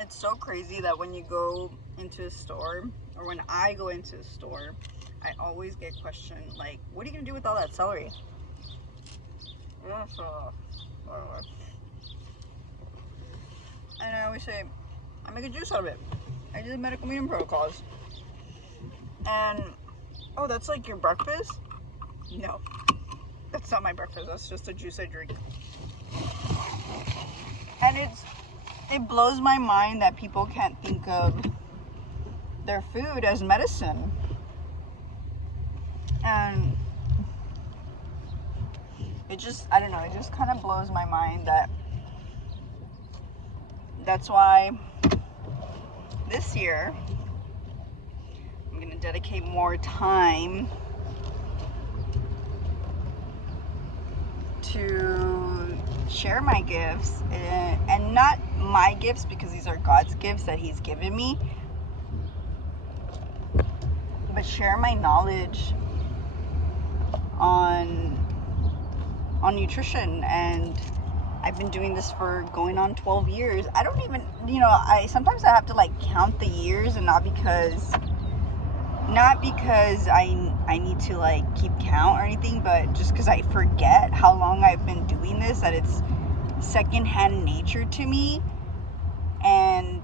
It's so crazy that when you go into a store, or when I go into a store, I always get questioned, like, what are you going to do with all that celery? And I always say, I make a juice out of it. I do the medical medium protocols. And, oh, that's like your breakfast? No, that's not my breakfast. That's just a juice I drink. And it blows my mind that people can't think of their food as medicine. And it just, I don't know, it just kind of blows my mind that that's why this year I'm going to dedicate more time to share my gifts, and not my gifts, because these are God's gifts that He's given me, but share my knowledge on nutrition. And I've been doing this for going on 12 years. I don't even, sometimes I have to like count the years, and not because I need to like keep count or anything, but just because I forget how long I've been doing this, that it's secondhand nature to me. And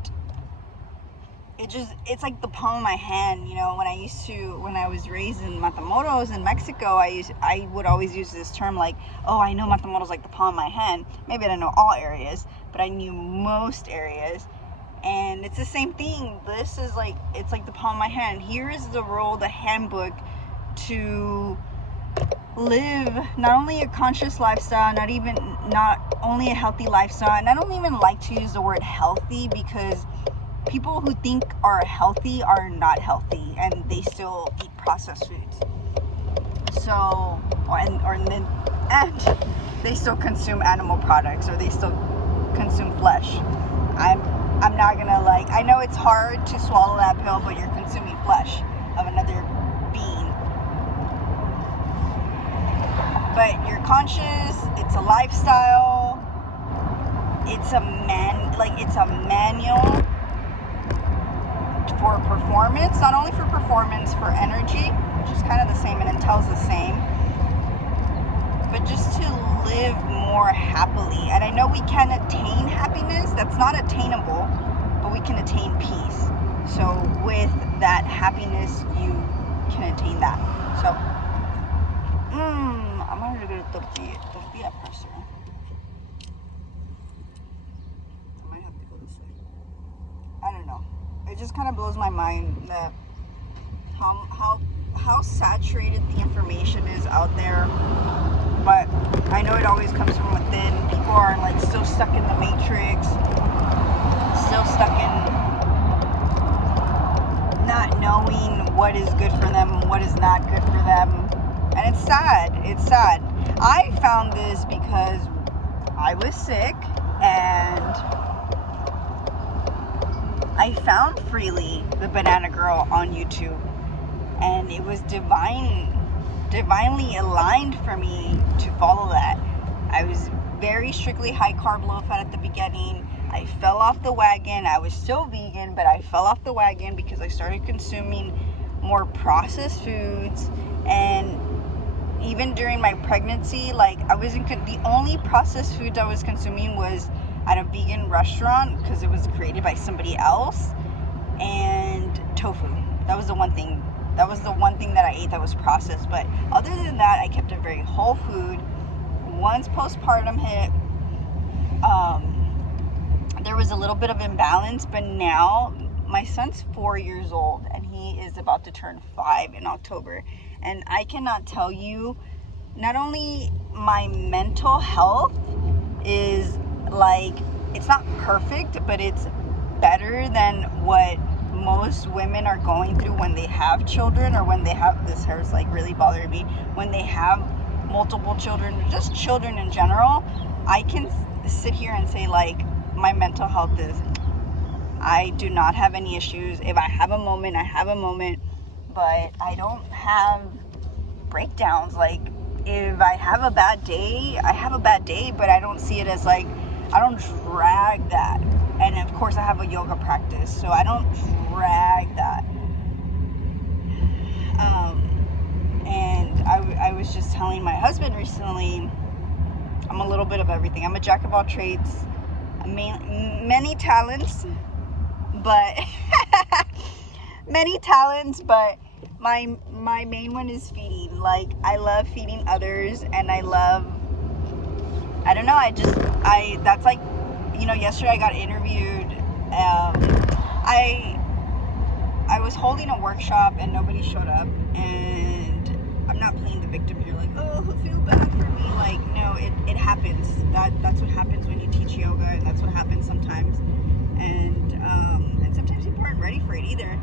it's like the palm of my hand. When I was raised in Matamoros in Mexico, I would always use this term like, oh, I know Matamoros like the palm of my hand. Maybe I didn't know all areas, but I knew most areas. And it's the same thing. This is like, it's like the palm of my hand. Here is the rule, the handbook to live not only a conscious lifestyle, not only a healthy lifestyle. And I don't even like to use the word healthy, because people who think are healthy are not healthy, and they still eat processed foods. So, and they still consume animal products, or they still consume flesh. I'm not gonna I know it's hard to swallow that pill, but you're consuming flesh of another being. But you're conscious, it's a lifestyle, it's a manual for performance, not only for performance, for energy, which is kind of the same, and Intel's the same, but just to live more happily. And I know we can attain happiness, that's not attainable, but we can attain peace. So with that happiness, you can attain that. So, I'm gonna go to tortilla presser. I might have to go this way. I don't know. It just kind of blows my mind that how saturated the information is out there. But I know it always comes from within. People are like still stuck in the matrix, still stuck in not knowing what is good for them and what is not good for them. And it's sad. It's sad. I found this because I was sick, and I found Freely, the Banana Girl, on YouTube, and it was divinely aligned for me to follow that. I was very strictly high carb, low fat at the beginning. I fell off the wagon. I was still vegan, but I fell off the wagon because I started consuming more processed foods. And even during my pregnancy, the only processed foods I was consuming was at a vegan restaurant, because it was created by somebody else, and tofu. That was the one thing that I ate that was processed. But other than that, I kept it very whole food. Once postpartum hit, there was a little bit of imbalance, but now my son's 4 years old, and he is about to turn 5 in October. And I cannot tell you, not only my mental health is it's not perfect, but it's better than what most women are going through when they have children, or when they have, this hair's really bothering me, when they have multiple children, or just children in general. I can sit here and say my mental health is, I do not have any issues. If I have a moment, I have a moment, but I don't have breakdowns. If I have a bad day, I have a bad day, but I don't see it as I don't drag that. And of course I have a yoga practice, so I don't drag that. And I was just telling my husband recently, I'm a little bit of everything. I'm a jack of all trades, many talents, but my main one is feeding. Like, I love feeding others, and I don't know, that's like, yesterday I got interviewed. I was holding a workshop and nobody showed up, and I'm not playing the victim here, like, oh, feel bad for me. Like, no, it happens. That's what happens when you teach yoga, and that's what happens sometimes. And sometimes people aren't ready for it either.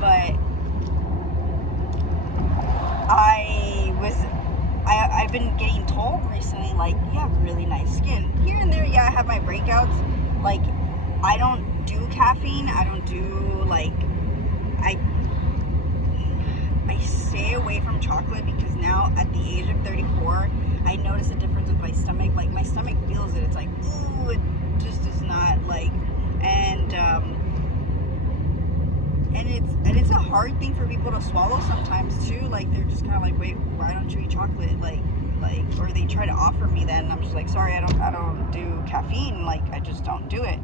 But I've been getting told recently, like, you have really nice skin. Here and there, yeah, I have my breakouts. Like, I don't do caffeine. I don't do, like, I stay away from chocolate because now at the age of 34, I notice a difference with my stomach. Like, my stomach feels it. It's like, ooh, it just is not, like, and it's a hard thing for people to swallow sometimes too. Like, they're just kind of like, wait, why don't you eat chocolate? Like, or they try to offer me that, and I'm just like, sorry, I don't do caffeine. Like, I just don't do it.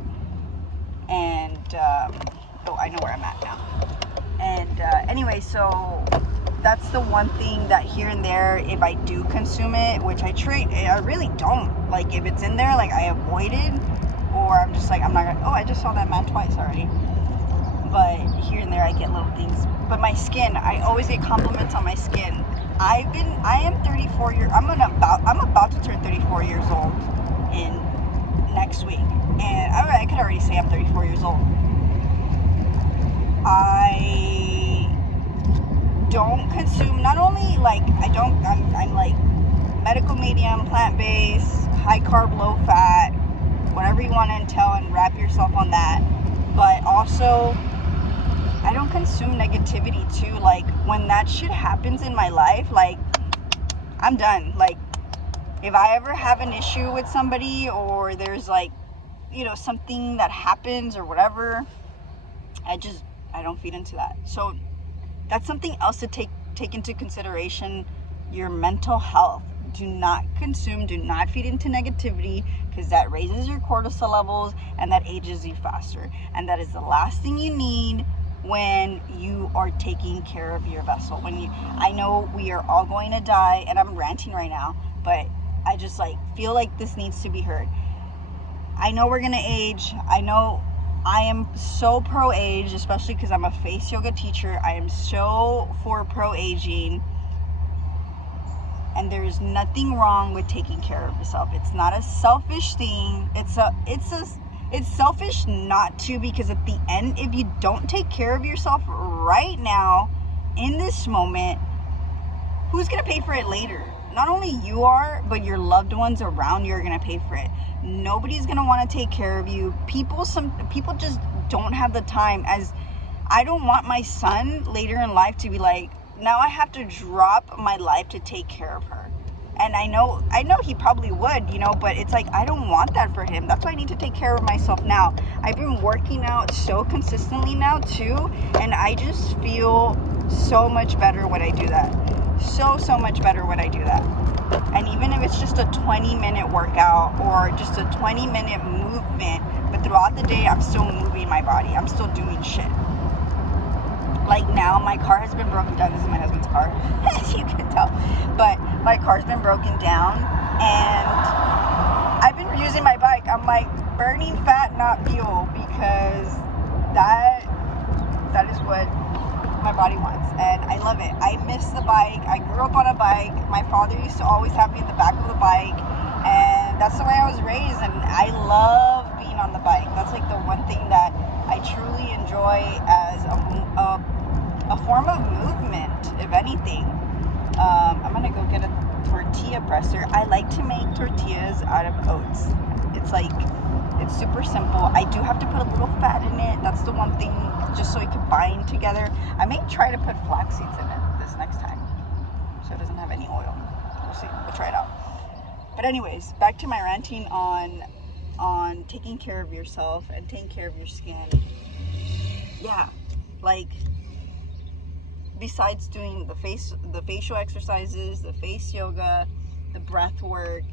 And I know where I'm at now. And anyway, so that's the one thing that here and there, if I do consume it, which I really don't. Like, if it's in there, like, I avoid it, or I'm just like, I'm not gonna, I just saw that man twice already. But here and there I get little things. But my skin, I always get compliments on my skin. I am 34 years, I'm about to turn 34 years old in next week. And I could already say I'm 34 years old. I don't consume, not only like, I'm like medical medium, plant-based, high carb, low fat, whatever you want to entail and wrap yourself on that. But also, I don't consume negativity too. Like, when that shit happens in my life, like, I'm done. Like, if I ever have an issue with somebody, or there's like, something that happens or whatever, I don't feed into that. So that's something else to take into consideration, your mental health. Do not consume, do not feed into negativity, because that raises your cortisol levels and that ages you faster. And that is the last thing you need when you are taking care of your vessel. I know we are all going to die, and I'm ranting right now, but I just feel like this needs to be heard. I know we're gonna age. I know I am so pro-age, especially because I'm a face yoga teacher. I am so for pro-aging. And there's nothing wrong with taking care of yourself. It's not a selfish thing. It's selfish not to, because at the end, if you don't take care of yourself right now, in this moment, who's gonna pay for it later? Not only you are, but your loved ones around you are gonna pay for it. Nobody's gonna want to take care of you. Some people just don't have the time. As I don't want my son later in life to be like, now I have to drop my life to take care of her. And I know he probably would, but it's like, I don't want that for him. That's why I need to take care of myself now. I've been working out so consistently now too, and I just feel so much better when I do that. So much better when I do that. And even if it's just a 20-minute workout or just a 20-minute movement, but throughout the day, I'm still moving my body. I'm still doing shit. Like, now my car has been broken down. This is my husband's car, as you can tell. But my car's been broken down, and I've been using my bike. I'm like, burning fat, not fuel, because that is what my body wants, and I love it. I miss the bike. I grew up on a bike. My father used to always have me in the back of the bike, and that's the way I was raised, and I love being on the bike. That's like the one thing that I truly enjoy as a form of movement, if anything. I'm gonna go get a tortilla presser. I like to make tortillas out of oats. It's super simple. I do have to put a little fat in it. That's the one thing, just so it can bind together. I may try to put flax seeds in it this next time, so it doesn't have any oil. We'll see. We'll try it out. But anyways, back to my ranting on on taking care of yourself and taking care of your skin. Yeah, like besides doing the facial exercises, the face yoga, the breath work,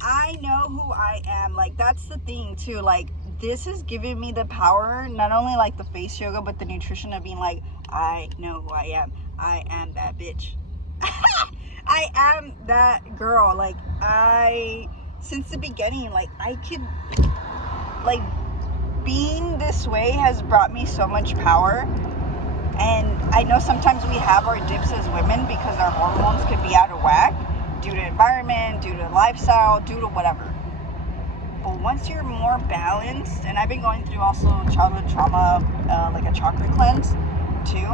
I know who I am. Like, that's the thing too. Like, this has given me the power, not only like the face yoga, but the nutrition of being like, I know who I am. I am that bitch. I am that girl. Like, since the beginning, like, I could, like, being this way has brought me so much power. And I know sometimes we have our dips as women because our hormones could be out of whack due to environment, due to lifestyle, due to whatever. But once you're more balanced, and I've been going through also childhood trauma, like a chakra cleanse too.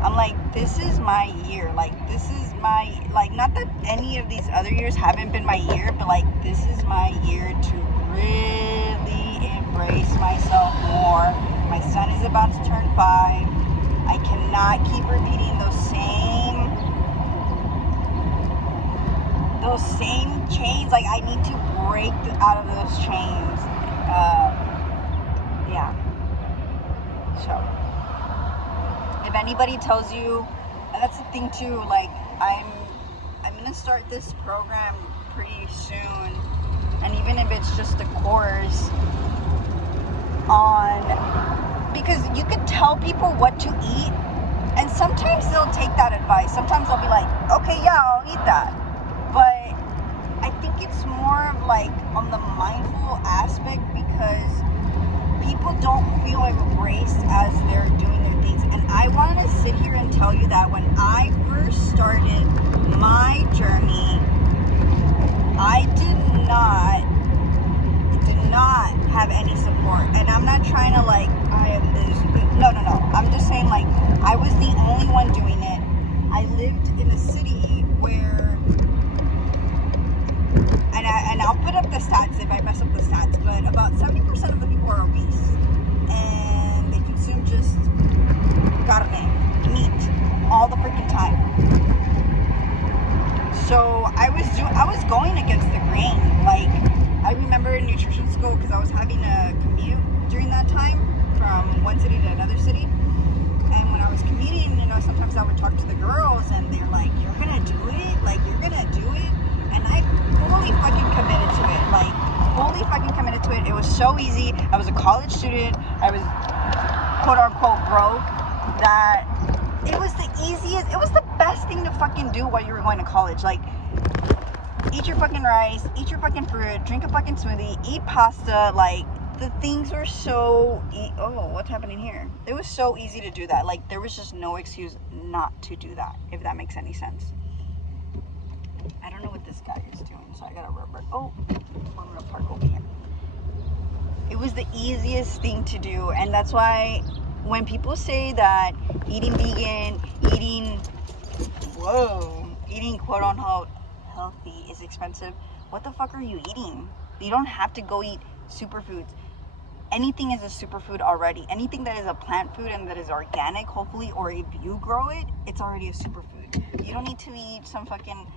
I'm like, this is my year. Like, this is my, like, not that any of these other years haven't been my year, but like, this is my year to really embrace myself more. My son is about to turn 5. I cannot keep repeating those same chains. Like, I need to break out of those chains. Yeah. So, if anybody tells you, and that's the thing too, like, I'm gonna start this program pretty soon, and even if it's just a course on, because you could tell people what to eat, and sometimes they'll take that advice. Sometimes they'll be like, okay, yeah, I'll eat that. But I think it's more of like on the mindful aspect, because people don't feel embraced as they're doing their things. And I wanted to sit here and tell you that when I first started my journey, I did not have any support. And I'm not trying to like, I am this. No. I'm just saying, like, I was the only one doing it. I lived in a city where, and I'll put up the stats if I mess up the stats, but about 70% of the people are obese, and they consume just carne, meat, all the freaking time. So I was going against the grain. Like, I remember in nutrition school, because I was having a commute during that time from one city to another city, and when I was commuting, you know, sometimes I would talk to the girls, and they're like, "You're gonna do it? Like, you're gonna do it?" And I fully fucking committed to it. Like, fully fucking committed to it. It was so easy. I was a college student. I was quote unquote broke. That it was the easiest. It was the best thing to fucking do while you were going to college. Like, eat your fucking rice, eat your fucking fruit, drink a fucking smoothie, eat pasta. Like, the things were so oh, what's happening here? It was so easy to do that. Like, there was just no excuse not to do that, if that makes any sense. I don't know what this guy is doing, so I gotta rubber. Oh, I'm gonna park over here. It was the easiest thing to do, and that's why when people say that eating vegan, eating quote unquote healthy is expensive, what the fuck are you eating? You don't have to go eat superfoods. Anything is a superfood already. Anything that is a plant food and that is organic, hopefully, or if you grow it, it's already a superfood. You don't need to eat some fucking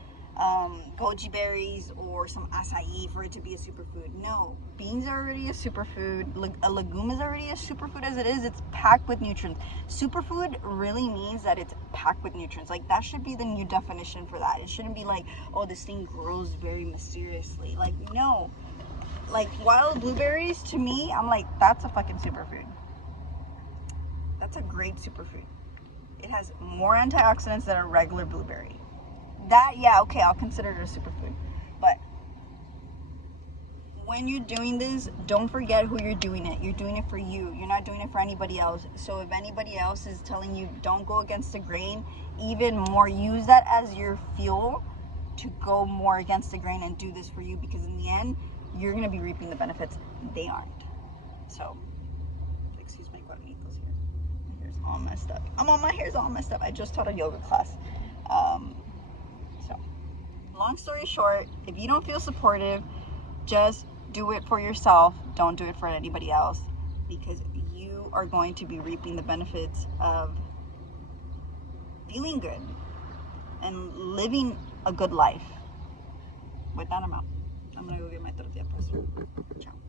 goji berries or some acai for it to be a superfood. No, beans are already a superfood. A legume is already a superfood as it is. It's packed with nutrients. Superfood really means that it's packed with nutrients. Like, that should be the new definition for that. It shouldn't be like, oh, this thing grows very mysteriously. Like, no. Like, wild blueberries, to me, I'm like, that's a fucking superfood. That's a great superfood. It has more antioxidants than a regular blueberry. That, yeah, okay, I'll consider it a superfood. But when you're doing this, don't forget who you're doing it. You're doing it for you. You're not doing it for anybody else. So if anybody else is telling you don't go against the grain, even more, use that as your fuel to go more against the grain and do this for you, because in the end, you're going to be reaping the benefits. They aren't. So, excuse my cuernitos here. My hair's all messed up. My hair's all messed up. I just taught a yoga class. So, long story short, if you don't feel supportive, just do it for yourself. Don't do it for anybody else, because you are going to be reaping the benefits of feeling good and living a good life. With that, I'm out. I'm gonna go get my tortilla puesto. Ciao.